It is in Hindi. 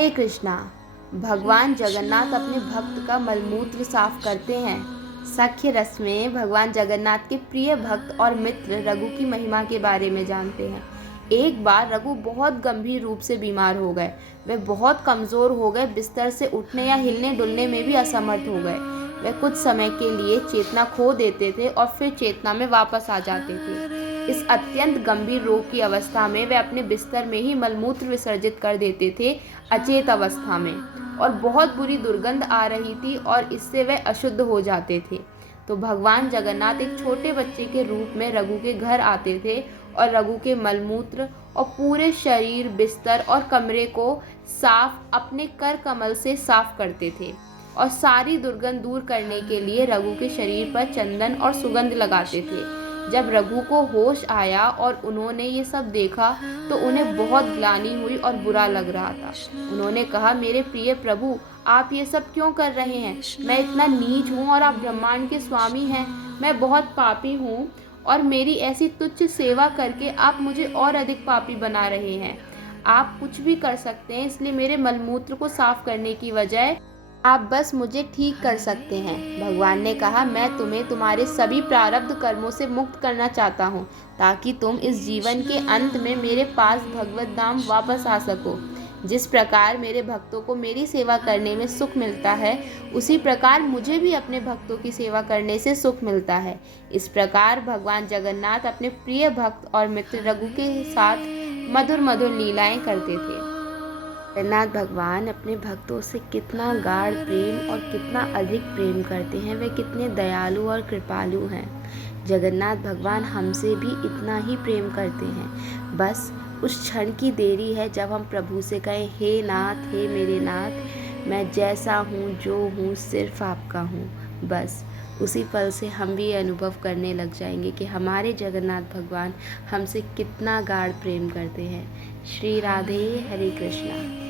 हे कृष्णा, भगवान जगन्नाथ अपने भक्त का मलमूत्र साफ करते हैं। सख्य रस में भगवान जगन्नाथ के प्रिय भक्त और मित्र रघु की महिमा के बारे में जानते हैं। एक बार रघु बहुत गंभीर रूप से बीमार हो गए। वे बहुत कमजोर हो गए, बिस्तर से उठने या हिलने डुलने में भी असमर्थ हो गए। वे कुछ समय के लिए चेतना खो देते थे और फिर चेतना में वापस आ जाते थे। इस अत्यंत गंभीर रोग की अवस्था में वे अपने बिस्तर में ही मलमूत्र विसर्जित कर देते थे, अचेत अवस्था में। और बहुत बुरी दुर्गंध आ रही थी और इससे वे अशुद्ध हो जाते थे। तो भगवान जगन्नाथ एक छोटे बच्चे के रूप में रघु के घर आते थे और रघु के मलमूत्र और पूरे शरीर, बिस्तर और कमरे को साफ अपने कर कमल से साफ करते थे। और सारी दुर्गंध दूर करने के लिए रघु के शरीर पर चंदन और सुगंध लगाते थे। जब रघु को होश आया और उन्होंने ये सब देखा तो उन्हें बहुत ग्लानि हुई और बुरा लग रहा था। उन्होंने कहा, मेरे प्रिय प्रभु, आप ये सब क्यों कर रहे हैं? मैं इतना नीच हूँ और आप ब्रह्मांड के स्वामी हैं। मैं बहुत पापी हूँ और मेरी ऐसी तुच्छ सेवा करके आप मुझे और अधिक पापी बना रहे हैं। आप कुछ भी कर सकते हैं, इसलिए मेरे मलमूत्र को साफ करने की बजाय आप बस मुझे ठीक कर सकते हैं। भगवान ने कहा, मैं तुम्हें तुम्हारे सभी प्रारब्ध कर्मों से मुक्त करना चाहता हूँ, ताकि तुम इस जीवन के अंत में मेरे पास भगवत धाम वापस आ सको। जिस प्रकार मेरे भक्तों को मेरी सेवा करने में सुख मिलता है, उसी प्रकार मुझे भी अपने भक्तों की सेवा करने से सुख मिलता है। इस प्रकार भगवान जगन्नाथ अपने प्रिय भक्त और मित्र रघु के साथ मधुर मधुर लीलाएं करते थे। जगन्नाथ भगवान अपने भक्तों से कितना गाढ़ प्रेम और कितना अधिक प्रेम करते हैं। वे कितने दयालु और कृपालु हैं। जगन्नाथ भगवान हमसे भी इतना ही प्रेम करते हैं। बस उस क्षण की देरी है जब हम प्रभु से कहें, हे नाथ, हे मेरे नाथ, मैं जैसा हूँ, जो हूँ, सिर्फ आपका हूँ। बस उसी पल से हम भी अनुभव करने लग जाएंगे कि हमारे जगन्नाथ भगवान हमसे कितना गाढ़ प्रेम करते हैं। श्री राधे, हरे कृष्णा।